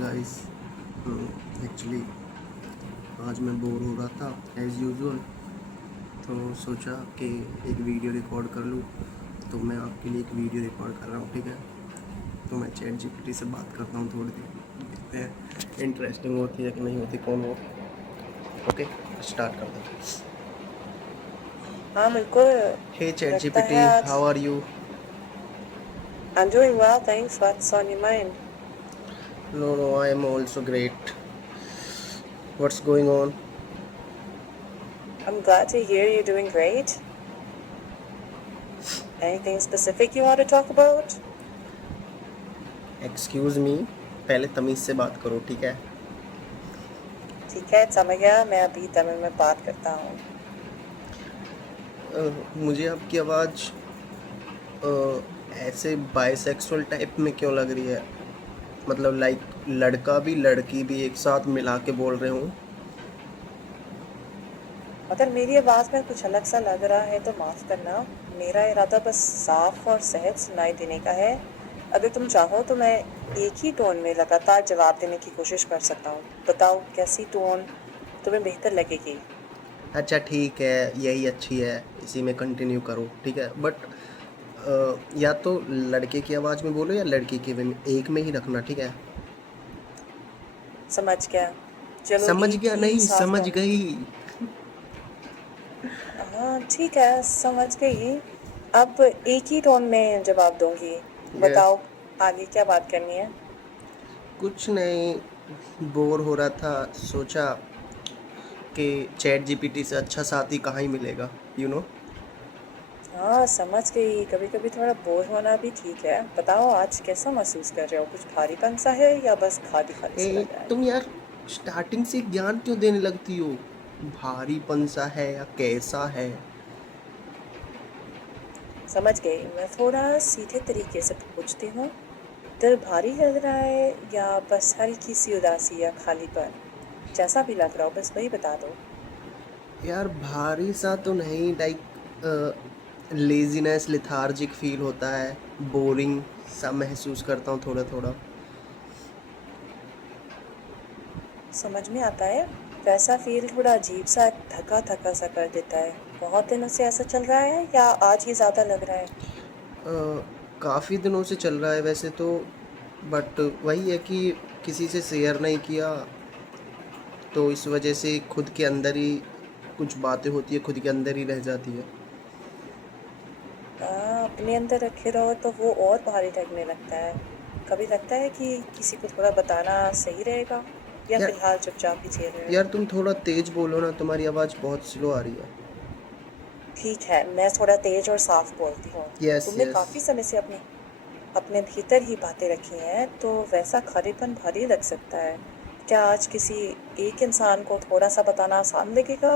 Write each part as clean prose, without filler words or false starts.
Guys, actually आज मैं bore हो रहा था एज़ यूजुअल, तो सोचा कि एक वीडियो रिकॉर्ड कर लूँ। तो मैं आपके लिए एक वीडियो रिकॉर्ड कर रहा हूँ, ठीक है। तो मैं चैट जीपीटी से बात करता हूँ थोड़ी देर, देखते हैं इंटरेस्टिंग होती है कि नहीं होती, कौन वो। ओके, स्टार्ट करता हूँ। हाँ बिल्कुल। हे चैट लगता है जीपीटी, आज how are you? I'm doing well, thanks. What's on your mind? No, I am also great. What's going on? I'm glad to hear you're doing great. Anything specific you want to talk about? Excuse me, पहले तमीज़ से बात करो, ठीक है। ठीक है, समझ गया। मैं अभी तमिल में बात करता हूँ। मुझे आपकी आवाज़ ऐसे बाइसेक्सुअल टाइप में क्यों लग रही है? मतलब लाइक लड़का भी लड़की भी एक साथ मिला के बोल रहे हूँ। अगर मेरी आवाज़ में कुछ अलग सा लग रहा है तो माफ़ करना। मेरा इरादा बस साफ और सहज सुनाई देने का है। अगर तुम चाहो तो मैं एक ही टोन में लगातार जवाब देने की कोशिश कर सकता हूँ। बताओ कैसी टोन तुम्हें बेहतर लगेगी? अच्छा ठीक है, यही अच्छी है, इसी में कंटिन्यू करो, ठीक है। बट या तो लड़के की आवाज़ में बोलो या लड़की की में, एक में ही रखना, ठीक है। समझ गया। चलो समझ एक गया ही नहीं, साफ समझ टोन। गई। हाँ ठीक है, समझ गई। अब एक ही टोन में जवाब दूंगी। यस। बताओ आगे क्या बात करनी है? कुछ नहीं, बोर हो रहा था, सोचा कि चैट जीपीटी से अच्छा साथी कहाँ ही मिलेगा, यू नो। हाँ समझ गई, कभी कभी थोड़ा बोर होना भी ठीक है। बताओ आज कैसा महसूस कर रहे हो? कुछ भारीपन सा है या बस खाली खाली सा ए लग रहा है? तुम यार स्टार्टिंग से ज्ञान क्यों देने लगती हो? भारीपन सा है या कैसा है? समझ गई। मैं थोड़ा सीधे तरीके से पूछती हूँ। दिल भारी लग रहा है या बस हल्की सी उदासी या खालीपन? जैसा भी लग रहा हो बस वही बता दो। यार भारी सा तो नहीं, लाइक लेजीनेस, लिथार्जिक फील होता है, बोरिंग सा महसूस करता हूँ थोड़ा थोड़ा। समझ में आता है। वैसा फील थोड़ा अजीब सा थका थका सा कर देता है। बहुत दिनों से ऐसा चल रहा है या आज ही ज्यादा लग रहा है? काफ़ी दिनों से चल रहा है वैसे तो, बट वही है कि किसी से शेयर नहीं किया, तो इस वजह से खुद के अंदर ही कुछ बातें होती है, खुद के अंदर ही रह जाती है। अपने अंदर रखे रहो तो वो और भारी लगने लगता है। कभी लगता है कि किसी को थोड़ा बताना सही रहेगा या यार फिलहाल चुपचाप ही झेल रहे हो? यार तुम थोड़ा तेज बोलो ना, तुम्हारी आवाज़ बहुत स्लो आ रही है। ठीक है, मैं थोड़ा तेज और साफ बोलती हूँ। यस तुमने यस। काफी समय से अपने अपने भीतर ही बातें रखी हैं तो वैसा खालीपन भारी लग सकता है। क्या आज किसी एक इंसान को थोड़ा सा बताना आसान लगेगा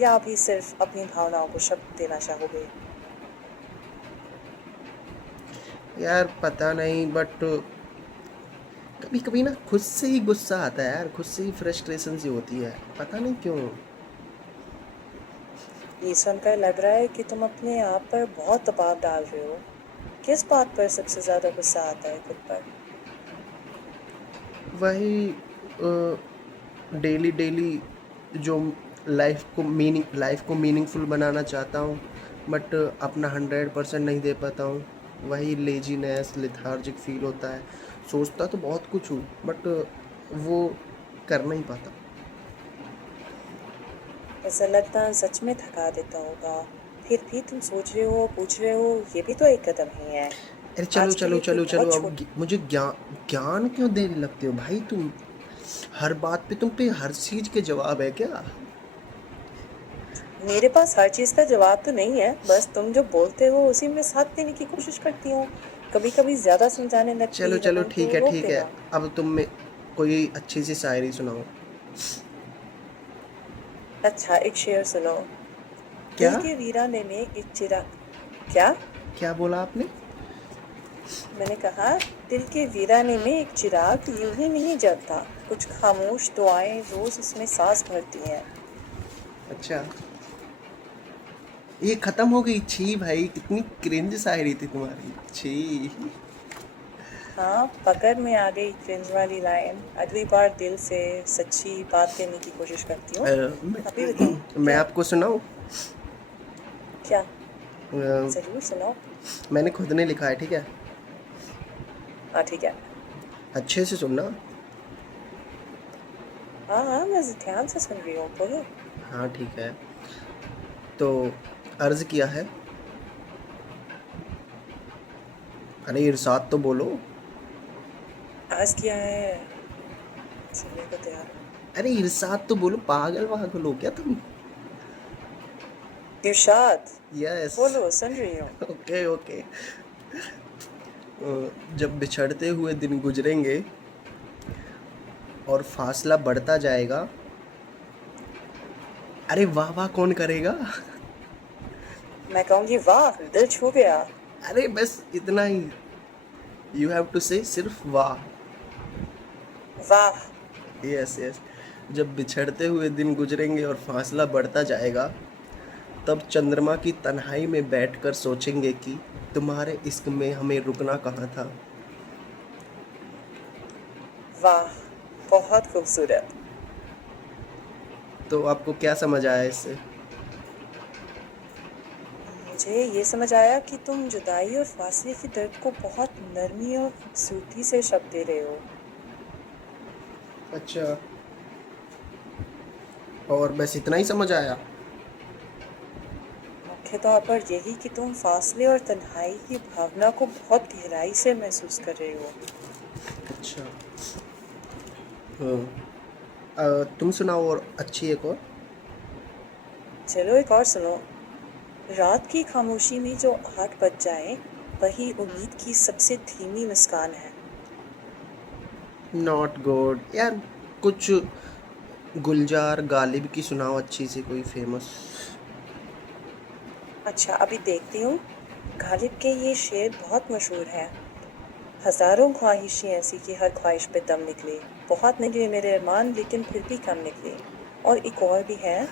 या अभी सिर्फ अपनी भावनाओं को शब्द देना चाहोगे? यार पता नहीं, बट कभी कभी ना खुद से ही गुस्सा आता है यार, खुद से ही फ्रस्ट्रेशन सी होती है, पता नहीं क्यों। ये सुनकर लग रहा है कि तुम अपने आप पर बहुत दबाव डाल रहे हो। किस बात पर सबसे ज्यादा गुस्सा आता है खुद पर? वही डेली डेली जो लाइफ को मीनिंगफुल बनाना चाहता हूँ, बट अपना 100% नहीं दे पाता हूँ। वही लेजीनेस, लेथार्जिक फील होता है। सोचता तो बहुत कुछ हूँ, बट वो कर नहीं पाता। ऐसा लगता सच में थका देता होगा। फिर भी तुम सोच रहे हो, पूछ रहे हो, ये भी तो एक कदम ही है। अरे चलो आज के चलो लिए कोई चलो चलो, बहुत अब छोटी। मुझे ज्ञान क्यों देने लगते हो भाई तुम? हर बात पे तुम पे हर चीज़ के जवाब है क्या? मेरे पास हर चीज का जवाब तो नहीं है, बस तुम जो बोलते हो उसी में साथ देने की कोशिश करती हूँ। कभी कभी ज्यादा समझाने चलो लगती चलो लगूं ठीक तो है रोक ठीक है। देना। अब तुम में कोई अच्छी सी शायरी सुनाओ। अच्छा एक शेर सुनो। क्या? दिल के वीराने में एक चिराग। क्या? क्या बोला आपने? मैंने कहा दिल के वीराने में एक चिराग यूं ही नहीं जलता। कुछ खामोश दुआएं रोज उसमें सांस भरती हैं। अच्छा, ये खत्म हो गई? छी भाई, कितनी क्रिंज शायरी थी तुम्हारी, छी। हाँ, पकड़ में आ गई क्रिंज वाली लाइन। अगली बार दिल से सच्ची बात कहने की कोशिश करती हूँ। अभी बताओ मैं क्या? आपको सुनाऊँ? क्या? अ, ज़रूर सुनाओ। मैंने खुद नहीं लिखा है, ठीक है? हाँ, ठीक है। अच्छे से सुनना। हाँ, हाँ, मैं ध्यान से सुन रही हूँ, बोलो। हाँ, ठीक है। तो अर्ज़ किया है। अरे इरशाद तो बोलो। आज किया है, सुनने को तैयार हूँ। अरे इरशाद तो बोलो, पागल वागल हो क्या तुम? इरशाद, यस। बोलो, सुन रही हूँ। Okay okay. जब बिछड़ते हुए दिन गुजरेंगे और फासला बढ़ता जाएगा। अरे वाह वाह कौन करेगा? मैं कहूँगी वाह, दिल छू गया। अरे बस इतना ही। यू हैव टू से सिर्फ वाह। वाह, यस यस। जब बिछड़ते हुए दिन गुजरेंगे और फासला बढ़ता जाएगा, तब चंद्रमा की तन्हाई में बैठकर सोचेंगे कि तुम्हारे इश्क में हमें रुकना कहाँ था। वाह, बहुत खूबसूरत। तो आपको क्या समझ आया इससे? मुझे ये समझ आया कि तुम जुदाई और फासले के दर्द को बहुत नरमी और खूबसूरती से शब्द दे रहे हो। अच्छा। और बस इतना ही समझ आया? मुख्य तौर पर यही कि तुम फासले और तन्हाई की भावना को बहुत गहराई से महसूस कर रहे हो। अच्छा। हाँ। तुम सुनाओ और अच्छी एक और। चलो एक और सुनो। रात की खामोशी में जो 8 बज जाए, वही उम्मीद की सबसे धीमी मुस्कान है। नॉट गुड यार। कुछ गुलजार गालिब की सुनाओ, अच्छी सी कोई फेमस। अच्छा, अभी देखती हूँ। गालिब के ये शेर बहुत मशहूर है। हजारों ख्वाहिशें ऐसी कि हर ख्वाहिश पे दम निकले। बहुत निकले मेरे अरमान, लेकिन फिर भी कम निकले। और एक और भी है।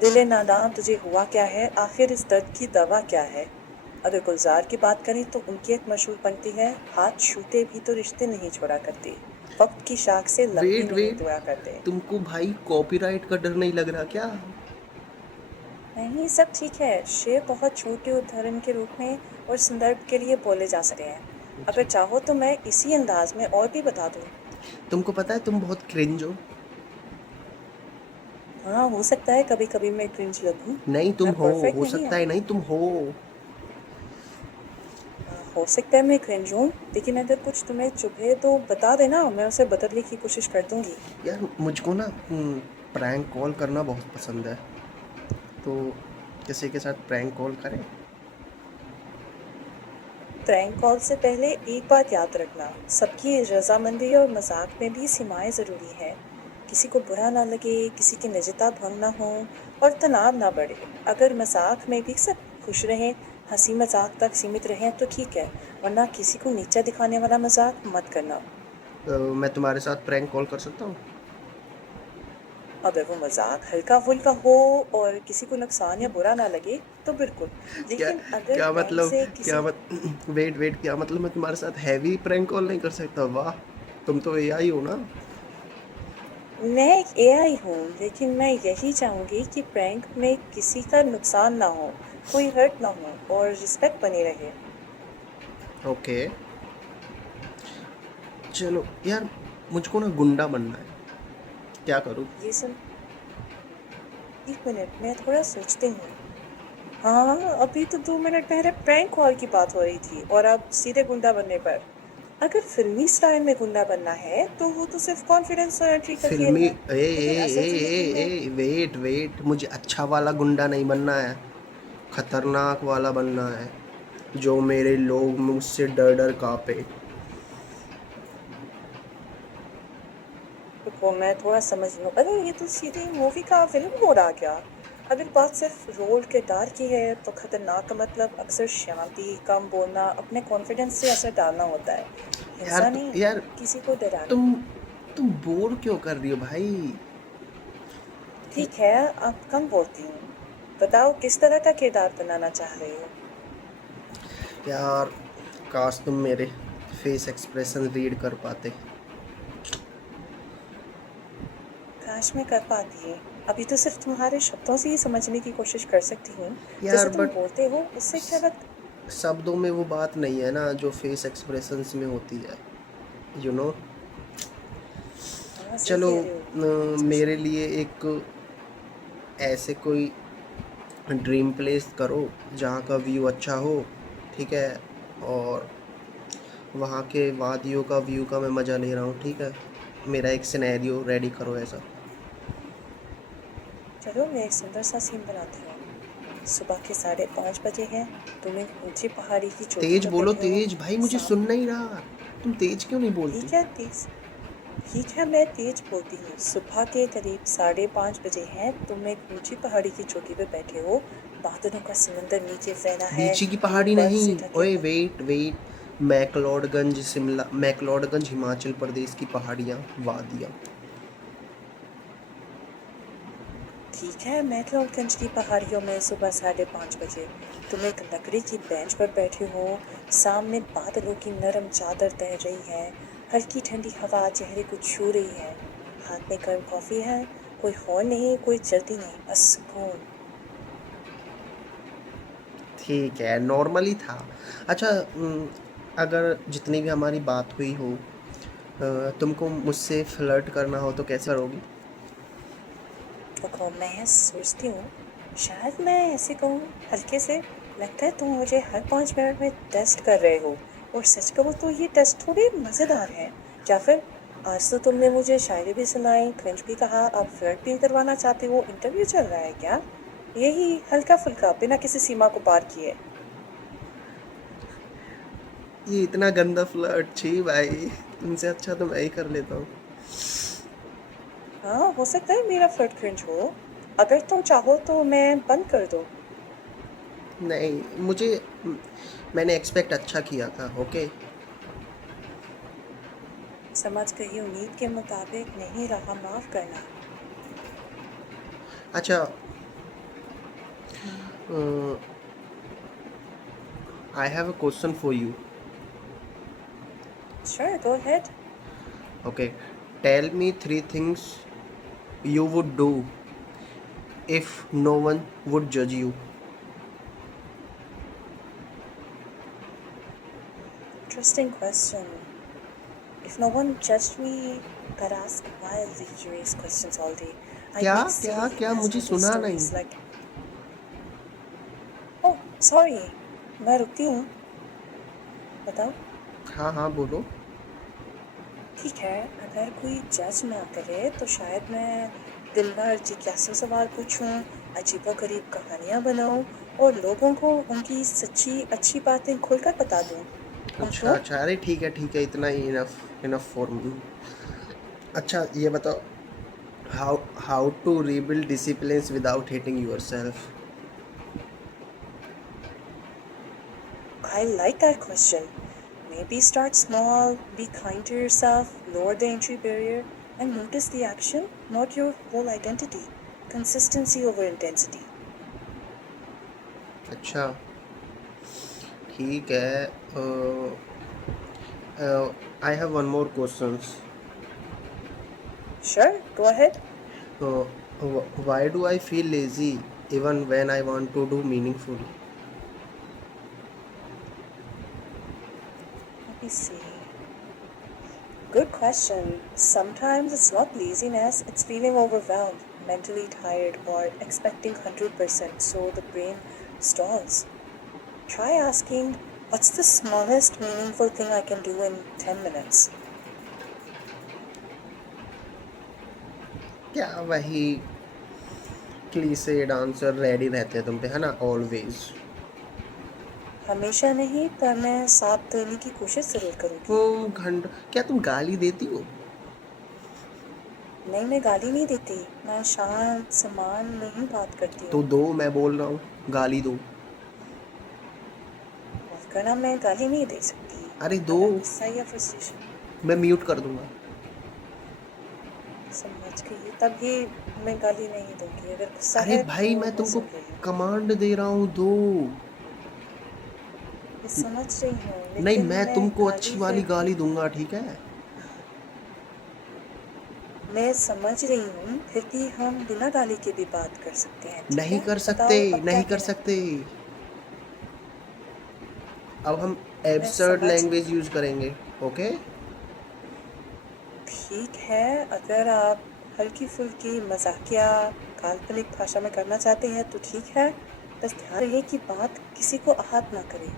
दिले नादां तुझे हुआ क्या है, आखिर इस दर्द की दवा क्या है। अगर गुलजार की बात करें तो उनकी एक मशहूर पंक्ति है, हाथ छूते भी तो रिश्ते नहीं छोड़ा करते, वक्त की शाख से लम्बी वेट नहीं वेट। तोड़ा करते। तुमको भाई कॉपीराइट का डर नहीं लग रहा क्या? नहीं, सब ठीक है। शेर बहुत छोटे उदाहरण के रूप में और संदर्भ के लिए बोले जा सकते हैं। अगर अच्छा। चाहो तो मैं इसी अंदाज में और भी बता दूं। तुमको पता है तुम बहुत क्रिंज हो। हाँ, हो सकता है कभी कभी मैं क्रिंज लगूं। नहीं तुम मैं हो। परफेक्ट हो नहीं सकता हूँ। है नहीं, तुम हो। हाँ, हो सकता है मैं क्रिंज हूँ, लेकिन अगर कुछ तुम्हें चुभे तो बता देना, मैं उसे बदलने की कोशिश कर दूंगी। यार मुझको ना प्रैंक कॉल करना बहुत पसंद है। तो किसी के साथ प्रैंक कॉल करें? प्रैंक कॉल से पहले एक बात याद रखना, सबकी रजामंदी और मजाक में भी सीमाएं जरूरी है। किसी को बुरा ना लगे, किसी की निजता भंग ना हो और तनाव ना बढ़े। अगर मजाक में भी सब खुश रहें, हंसी मजाक तक सीमित रहें तो ठीक है, वरना किसी को नीचा दिखाने वाला मजाक मत करना। मैं तुम्हारे साथ प्रैंक कॉल कर सकता हूँ? अगर वो मजाक हल्का फुल्का हो और किसी को नुकसान या बुरा ना लगे तो बिल्कुल। क्या? लेकिन अगर क्या प्रैंक मतलब? से क्या किसी मत वेट वेट, क्या मतलब मैं तुम्हारे साथ हैवी प्रैंक कॉल नहीं कर सकता? वाह। तुम तो एआई हो ना। मैं एक एआई हूँ, लेकिन मैं यही चाहूंगी कि प्रैंक में किसी का नुकसान ना हो, कोई हर्ट ना हो और रिस्पेक्ट बनी रहे। ओके। चलो यार, मुझको ना गुंडा बनना है। क्या करूँ? ये सुन, एक मिनट मैं थोड़ा सोचती हूँ। हाँ, अभी तो 2 मिनट पहले प्रैंक कॉल की बात हो रही थी और अब सीधे गुंडा बनने पर। अगर फिल्मी स्टाइल में गुंडा बनना है तो वो तो सिर्फ कॉन्फिडेंस और एंट्री का खेल फिल्मी है। लेकिन असल जिंदगी में वेट वेट, मुझे अच्छा वाला गुंडा नहीं बनना है। खतरनाक वाला बनना है, जो मेरे लोग मुझसे डर डर कांपे। रुको, मैं थोड़ा समझ लूँ। अरे ये तो सीधे मूवी का विलन मोड आ गया। अगर बात सिर्फ रोल किरदार की है तो खतरनाक का मतलब अक्सर शांति, कम बोलना, अपने कॉन्फिडेंस से असर डालना होता है, हिंसा नहीं, यार किसी को डराना। तुम तुम बोर क्यों कर रही हो भाई? ठीक है, अब कम बोलती हूँ। बताओ किस तरह का किरदार बनाना चाह रहे हो। यार काश तुम मेरे फेस एक्सप्रेशन रीड कर पाते। काश मैं कर पाती। अभी तो सिर्फ तुम्हारे शब्दों से ही समझने की कोशिश कर सकती हूँ। यार जैसे तुम बट बोलते हो उससे क्या लगता। शब्दों में वो बात नहीं है ना जो फेस एक्सप्रेशंस में होती है, यू नो। हाँ सही चलो कह रहे हो। मेरे स्पेशली लिए एक ऐसे कोई ड्रीम प्लेस करो जहाँ का व्यू अच्छा हो, ठीक है, और वहाँ के वादियों का व्यू का मैं मज़ा ले रहा हूँ, ठीक है। मेरा एक सिनेरियो रेडी करो ऐसा। चलो मैं एक सुंदर सा सीन बनाती हूँ। सुबह के 5:30 बजे हैं। तुम एक ऊंची पहाड़ी की चोटी तेज पर बोलो, बैठे हो। तेज भाई, मुझे साम सुन नहीं रहा। तुम तेज क्यों नहीं बोलती? ठीक है तेज। ठीक है मैं तेज बोलती हूँ। सुबह के करीब 5:30 बजे हैं। तुम एक ऊंची पहाड़ी की चोटी पर बैठे हो। बादलों का समंदर नीचे फैला है। नीचे की दूर पहाड़ी बर्फ नहीं। से ढके ओए पर। वेट वेट, मैक्लोडगंज शिमला, मैक्लोडगंज हिमाचल प्रदेश की पहाड़ियाँ, वादियाँ। ठीक है मैक्लोडगंज की पहाड़ियों में सुबह 5:30 बजे तुम एक लकड़ी की बेंच पर बैठे हो। सामने बादलों की नरम चादर तैर रही है। हल्की ठंडी हवा चेहरे को छू रही है। हाथ में गर्म कॉफी है। कोई हॉर्न नहीं, कोई जल्दी नहीं, बस सुकून। ठीक है, नॉर्मली था। अच्छा अगर जितनी भी हमारी बात हुई हो, तुमको मुझसे फ्लर्ट करना हो तो कैसे करोगी? देखो मैं सोचती हूँ शायद मैं ऐसे कहूँ हल्के से। लगता है तुम मुझे हर 5 मिनट में टेस्ट कर रहे हो। और सच कहूँ तो ये टेस्ट थोड़े मज़ेदार हैं। या फिर आज तो तुमने मुझे शायरी भी सुनाई, क्रिंज भी कहा, अब फ्लर्ट भी करवाना चाहते हो। इंटरव्यू चल रहा है क्या? यही हल्का फुल्का बिना किसी सीमा को पार किए। ये इतना गंदा फ्लर्ट, छी भाई। तुमसे अच्छा तो मैं ही कर लेता हूँ। हाँ हो सकता है मेरा फ्लर्ट क्रिंज हो। अगर तुम चाहो तो मैं बंद कर दो। नहीं, मुझे मैंने एक्सपेक्ट अच्छा किया था, ओके। समझ गई, उम्मीद के मुताबिक नहीं रहा, माफ करना। अच्छा, I have a question for you. Sure go ahead. Okay, tell me three things you would do if no one would judge you. Interesting question. If no one judged me, I'd ask wildly curious questions all day. I'd क्या make क्या silly, क्या? मुझे imaginable सुना नहीं। stories like, oh, sorry, मैं रुकती हूँ। बताओ। हाँ हाँ बोलो। ठीक है, अगर कोई जज ना करे तो शायद मैं दिन भर जिज्ञासु सवाल पूछूं, अजीबोगरीब कहानियां बनाऊं और लोगों को उनकी सच्ची अच्छी बातें खुलकर बता दूं। और अच्छा तुम? अच्छा, अरे ठीक है, इतना ही इनफ इनफ फॉर मी। अच्छा ये बताओ, how how to rebuild disciplines without hating yourself? I like that question. Maybe start small, be kind to yourself, lower the entry barrier, and notice the action, not your whole identity. Consistency over intensity. अच्छा ठीक है। I have one more questions. Sure, go ahead. Why do I feel lazy even when I want to do meaningful? Let me see. Good question. Sometimes it's not laziness, it's feeling overwhelmed, mentally tired, or expecting 100%, so the brain stalls. Try asking, what's the smallest meaningful thing I can do in 10 minutes? क्या वही क्लीसेड answer ready रहते हैं तुम पे, है ना, always. हमेशा नहीं, पर मैं साथ देने की कोशिश ज़रूर वो करूँगी। घंटा क्या तुम गाली देती हो? नहीं, मैं गाली नहीं देती। मैं शांत, समान नहीं बात करती तो हूँ। दो, मैं बोल रहा हूँ, गाली दो। माफ़ करना, मैं गाली नहीं दे सकती। अरे दो, अगर गुस्सा या फ्रस्ट्रेशन। मैं म्यूट कर दूंगा। समझ गई, तब ये मैं गाली नहीं दूँगी। अगर गुस्सा अरे है भाई तो मैं मैं तुमको सुन रही हूँ। कमांड दे रहा हूँ, दो। मैं समझ रही हूँ, नहीं, लेकिन मैं मैं तुमको गाली अच्छी वाली फिर गाली दूंगा, ठीक है? मैं समझ रही हूँ, फिर भी हम बिना गाली के भी बात कर सकते हैं, ठीक नहीं है? कर सकते, बताओ अब क्या नहीं कर कहना है? सकते। अब हम मैं एब्सर्ड समझ लैंग्वेज यूज करेंगे, ओके? ठीक है, अगर आप हल्की-फुल्की मज़ाकिया काल्पनिक भाषा में करना चाहते हैं तो ठीक है, बस ध्यान रहे कि बात किसी को आहत ना करे।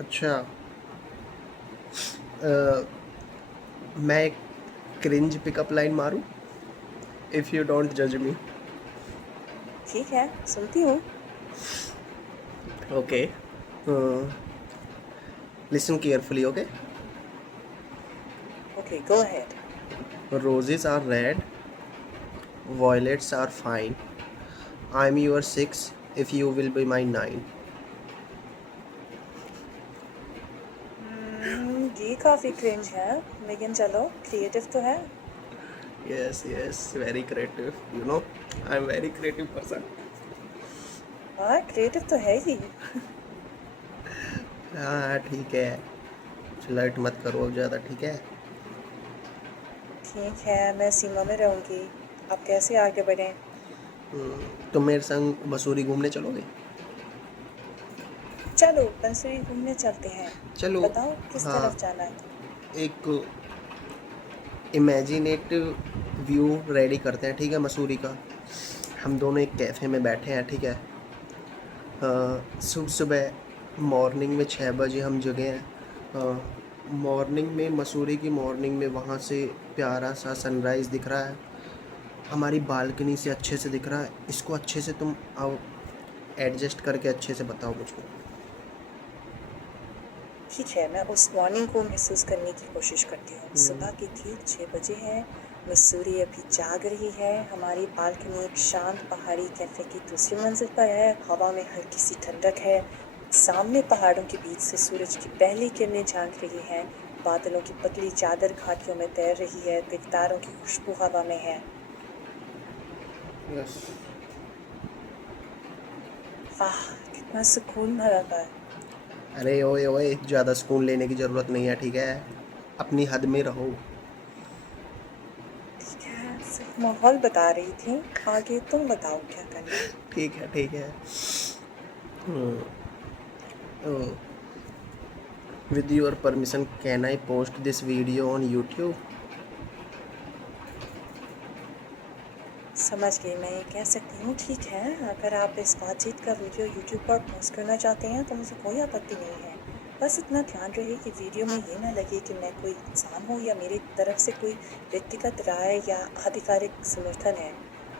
अच्छा, अ, मैं एक क्रिंज पिकअप लाइन मारूं? इफ यू डोंट जज मी। ठीक है, सुनती हूँ। Okay, listen carefully, okay? Okay, go ahead. Roses are red, violets are fine. I'm your 6 if you will be my 9. ये काफ़ी क्रिंज है, लेकिन चलो क्रिएटिव तो है। Yes, yes, very creative. You know, I'm very creative person. हाँ, creative तो है ही। हाँ ठीक है, फ्लर्ट मत करो अब ज़्यादा, ठीक है? ठीक है, मैं सीमा में रहूँगी। आप कैसे आगे बढ़ें? तुम मेरे संग मसूरी घूमने चलोगे? चलो, बंसुरी घूमने चलते हैं। चलो। बताओ किस हाँ, तरफ जाना है? एक इमेजिनेटिव व्यू रेडी करते हैं, ठीक है, मसूरी का। हम दोनों एक कैफ़े में बैठे हैं, ठीक है? सुबह सुबह मॉर्निंग में 6 बजे हम जगे हैं। मॉर्निंग में, मसूरी की मॉर्निंग में वहाँ से प्यारा सा सनराइज़ दिख रहा है, हमारी बालकनी से अच्छे से दिख रहा है। इसको अच्छे से तुम आओ एडजस्ट करके अच्छे से बताओ मुझको। ठीक है, मैं उस मॉर्निंग को महसूस करने की कोशिश करती हूँ। सुबह के ठीक 6 बजे हैं, मसूरी अभी जाग रही है, हमारी बालकनी एक शांत पहाड़ी कैफ़े की दूसरी मंजिल पर है, हवा में हल्की सी ठंडक है, सामने पहाड़ों के बीच से सूरज की पहली किरणें झांक रही हैं, बादलों की पतली चादर घाटियों में तैर रही है, देवदारों की खुशबू हवा में है। यस। वाह! कितना सुकून भरा था। अरे ओए ओए, ज़्यादा सुकून लेने की ज़रूरत नहीं है, ठीक है? अपनी हद में रहो। ठीक है, सिर्फ माहौल बता रही थी, आगे तुम बताओ क्या करना है? ठीक है, ठीक है। With your permission can I post this video on YouTube? समझ गई, मैं ये कह सकती हूँ ठीक है, अगर आप इस बातचीत का वीडियो यूट्यूब पर पोस्ट करना चाहते हैं तो मुझे कोई आपत्ति नहीं है। बस इतना ध्यान रहे कि वीडियो में ये ना लगे कि मैं कोई इंसान हूँ या मेरी तरफ से कोई व्यक्तिगत राय या आधिकारिक समर्थन है।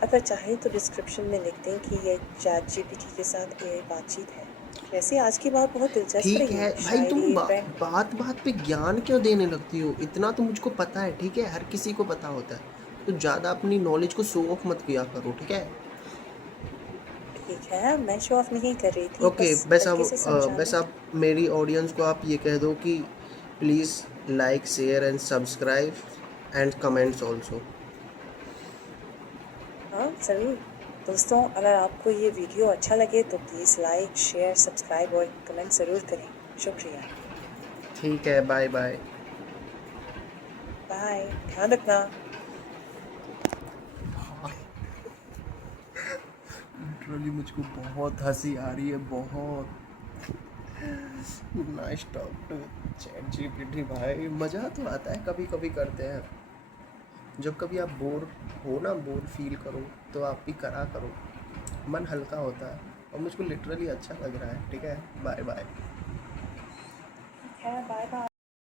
अगर चाहे तो डिस्क्रिप्शन में लिख दें कि ये चैट जीपीटी के साथ एआई बातचीत है। वैसे आज की बात बहुत दिलचस्प ठीक रही, है भाई, तुम शायरी, बैंड। बात बात पे ज्ञान क्यों देने लगती हो? इतना तो मुझको पता है, ठीक है? हर किसी को पता होता है। तो ज़्यादा अपनी नॉलेज को शो ऑफ मत किया करो, ठीक है? ठीक है, मैं शो ऑफ नहीं कर रही थी, ओके, बस हल्के से बस समझाने अब मेरी ऑडियंस को आप ये कह दो कि please like share and subscribe and comments also. हाँ, ज़रूर। दोस्तों, अगर आपको ये वीडियो अच्छा लगे तो प्लीज़ लाइक, शेयर, सब्सक्राइब और कमेंट ज़रूर करें। शुक्रिया। ठीक है, बाय बाय। बाय, ध्यान रखना। लिटरली मुझको बहुत हंसी आ रही है, बहुत। Nice talk to chat GPT भाई। मज़ा तो आता है, कभी कभी करते हैं। जब कभी आप बोर हो ना, बोर फील करो, तो आप भी करा करो, मन हल्का होता है। और मुझको लिटरली अच्छा लग रहा है, ठीक है? Bye bye. ठीक है, बाय बाय।